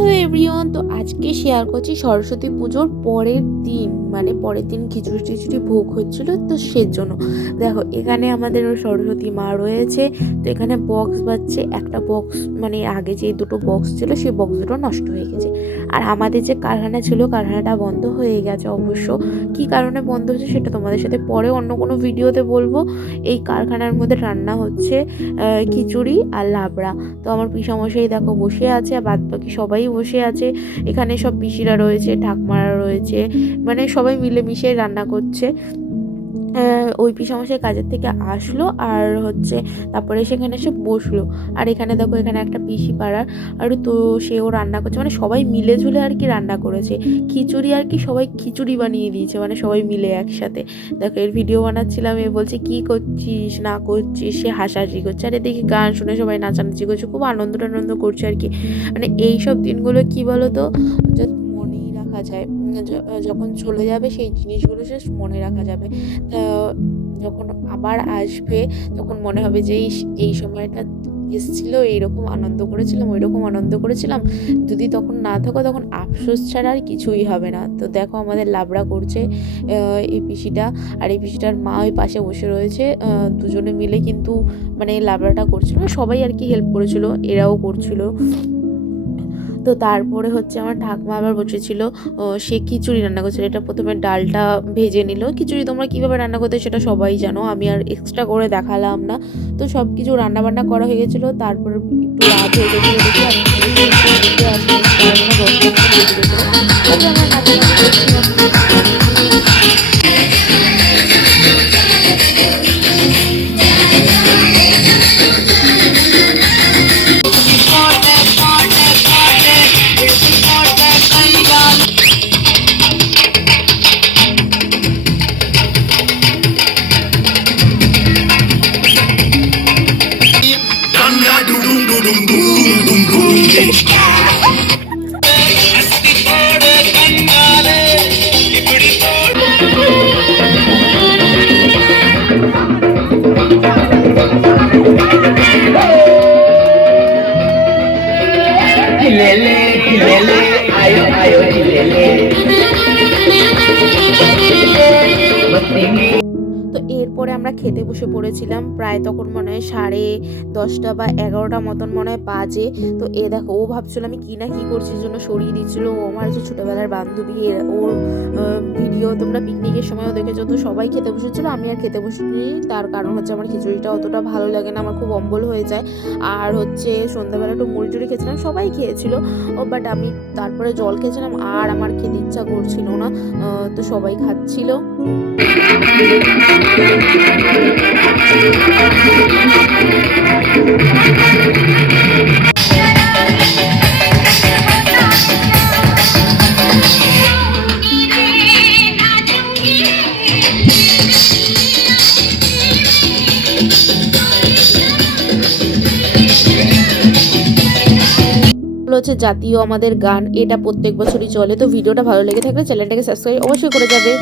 Hello everyone তো আজকে share করছি সরস্বতী পুজোর পরের দিন মানে পরের দিন খিচুড়ি টিচুড়ি ভোগ হচ্ছিল, তো সেজন্য। দেখো, এখানে আমাদের সরস্বতী মা রয়েছে, তো এখানে বক্স বাজছে, একটা বক্স মানে আগে যে দুটো বক্স ছিল, সেই বক্স দুটো নষ্ট হয়ে গেছে। আর আমাদের যে কারখানা ছিল, কারখানাটা বন্ধ হয়ে গেছে অবশ্য। কি কারণে বন্ধ হয়েছে সেটা তোমাদের সাথে পরে অন্য কোনো ভিডিওতে বলব। এই কারখানার মধ্যে রান্না হচ্ছে খিচুড়ি আর লাবড়া। তো আমার পিসামশাই দেখো বসে আছে, আর বাদ বাকি সবাই বসে আছে। এখানে সব পিসিরা রয়েছে ঠাকমারা রয়েছে। মানে সবাই মিলেমিশে রান্না করছে। ওই পিসামশাই কাজের থেকে আসলো আর হচ্ছে তারপরে সেখানে এসে বসল। আর এখানে দেখো, এখানে একটা পিসি পাড়ার, আর তো সেও রান্না করছে। মানে সবাই মিলে ঝুলে আর কি রান্না করেছে। খিচুড়ি আর কি সবাই খিচুড়ি বানিয়ে দিয়েছে মানে সবাই মিলে একসাথে। দেখো, এর ভিডিও বানাচ্ছিলাম, এ বলছে, কি করছিস, না করছিস? সে হাসাহাসি করছে। আর এদিকে গান শুনে সবাই নাচানাচি করছে, খুব আনন্দ টানন্দ করছে আর কি। মানে এই সব দিনগুলো কি বলো তো রাখা যায়। যখন চলে যাবে সেই জিনিসগুলো সে মনে রাখা যাবে। তা, যখন আবার আসবে, তখন মনে হবে যে এই সময়টা এসেছিল, এইরকম আনন্দ করেছিলাম ওই রকম আনন্দ করেছিলাম। যদি তখন না থাকো, তখন আফসোস ছাড়া আর কিছুই হবে না। তো দেখো আমাদের লাবড়া করছে এই পিসিটা। আর এই পিসিটার মা ওই পাশে বসে রয়েছে। দুজনে মিলে কিন্তু মানে লাবড়াটা করছিল। সবাই আর কি হেল্প করেছিল, এরাও করছিল। তো তারপরে হচ্ছে আমার ঠাকমা আবার বসেছিল সে খিচুড়ি রান্না করছিল। এটা প্রথমে ডালটা ভেজে নিল। খিচুড়ি তোমরা কীভাবে রান্না করতে সেটা সবাই জানো, আমি আর এক্সট্রা করে দেখালাম না। তো সব কিছু রান্নাবান্না করা হয়ে গেছিল, তারপর একটু রাত হয়ে গেছিল দেখি, আমি তো এরপরে আমরা খেতে বসে পড়েছিলাম, প্রায় তখন মনে হয় সাড়ে দশটা বা এগারোটা মতন মনে হয় বাজে। তো এ দেখো, ও ভাবছিল আমি কি না কি করছি জন্য সরিয়ে দিচ্ছিল। ও আমার যে ছোটোবেলার বান্ধবী ওর ভিডিও তোমরা পিকনিকের সময়ও দেখেছ, তো সবাই খেতে বসেছিল, আমি আর খেতে বসিনি। তার কারণ হচ্ছে আমার খিচুড়িটা অতটা ভালো লাগে না, আমার খুব অম্বল হয়ে যায়। আর হচ্ছে সন্ধ্যাবেলা একটু মুড়ি টুড়ি খেয়েছিলাম, সবাই খেয়েছিল। বাট আমি তারপরে জল খেয়েছিলাম, আর আমার খেতে ইচ্ছা করছিল না তো সবাই খাচ্ছিল। এগুলো হচ্ছে জাতীয় আমাদের গান, এটা প্রত্যেক বছরই চলে। তো ভিডিওটা ভালো লেগে থাকলে চ্যানেলটাকে সাবস্ক্রাইব অবশ্যই করে যাবে।